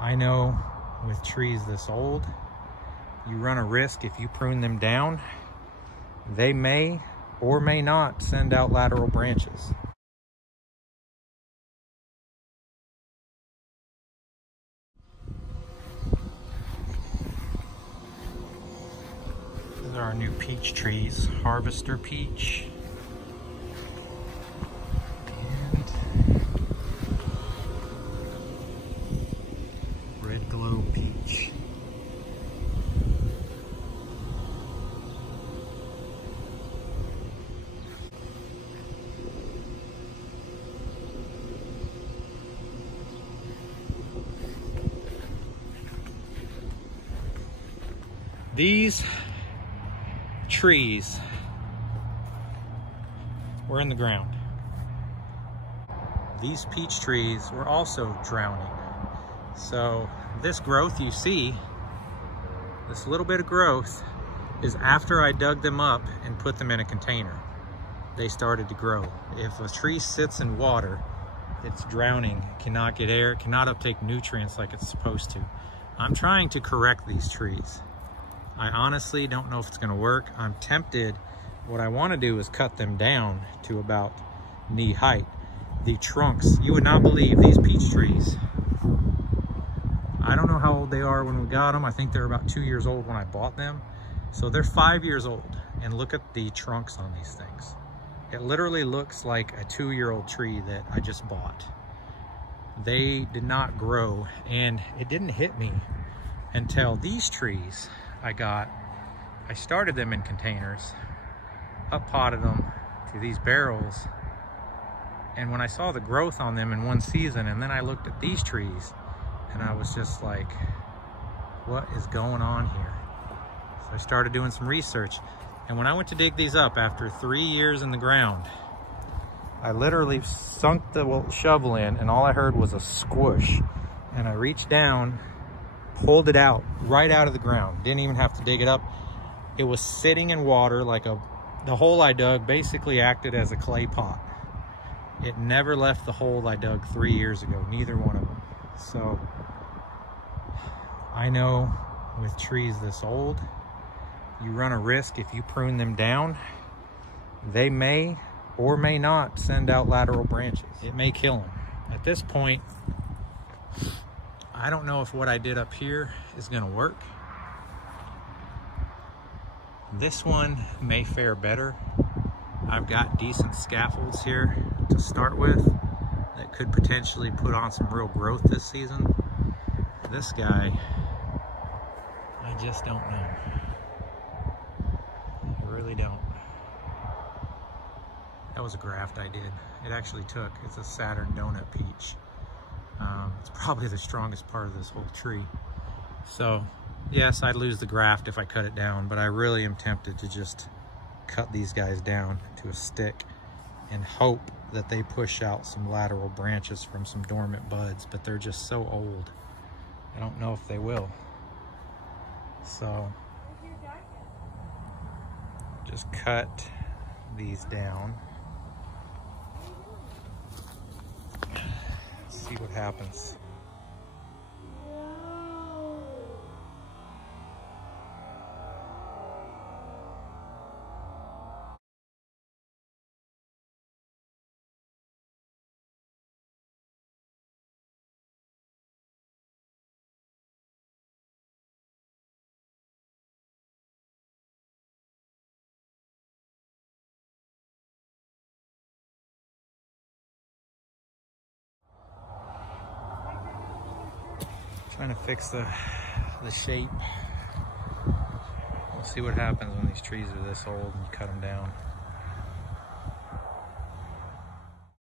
I know with trees this old, you run a risk if you prune them down, they may or may not send out lateral branches. These are our new peach trees, Harvester peach and Red Glow peach. These trees were in the ground. These peach trees were also drowning. So this growth you see, this little bit of growth, is after I dug them up and put them in a container. They started to grow. If a tree sits in water, it's drowning, it cannot get air, it cannot uptake nutrients like it's supposed to. I'm trying to correct these trees. I honestly don't know if it's gonna work. I'm tempted. What I wanna do is cut them down to about knee height. The trunks, you would not believe these peach trees. I don't know how old they are when we got them. I think they're about 2 years old when I bought them. So they're 5 years old. And look at the trunks on these things. It literally looks like a 2-year-old tree that I just bought. They did not grow, and it didn't hit me until these trees I started them in containers, up potted them to these barrels, and when I saw the growth on them in one season, and then I looked at these trees and I was just like, what is going on here? So I started doing some research, and when I went to dig these up after 3 years in the ground, I literally sunk the shovel in and all I heard was a squish, and I reached down, pulled it out, right out of the ground. Didn't even have to dig it up. It was sitting in water like the hole I dug basically acted as a clay pot. It never left the hole I dug 3 years ago, neither one of them. So I know with trees this old, you run a risk if you prune them down, they may or may not send out lateral branches. It may kill them. At this point, I don't know if what I did up here is gonna work. This one may fare better. I've got decent scaffolds here to start with that could potentially put on some real growth this season. This guy, I just don't know. I really don't. That was a graft I did. It actually took. It's a Saturn donut peach. It's probably the strongest part of this whole tree. So yes, I'd lose the graft if I cut it down, but I really am tempted to just cut these guys down to a stick and hope that they push out some lateral branches from some dormant buds, but they're just so old. I don't know if they will. So just cut these down. See what happens. Trying to fix the shape. We'll see what happens when these trees are this old and you cut them down.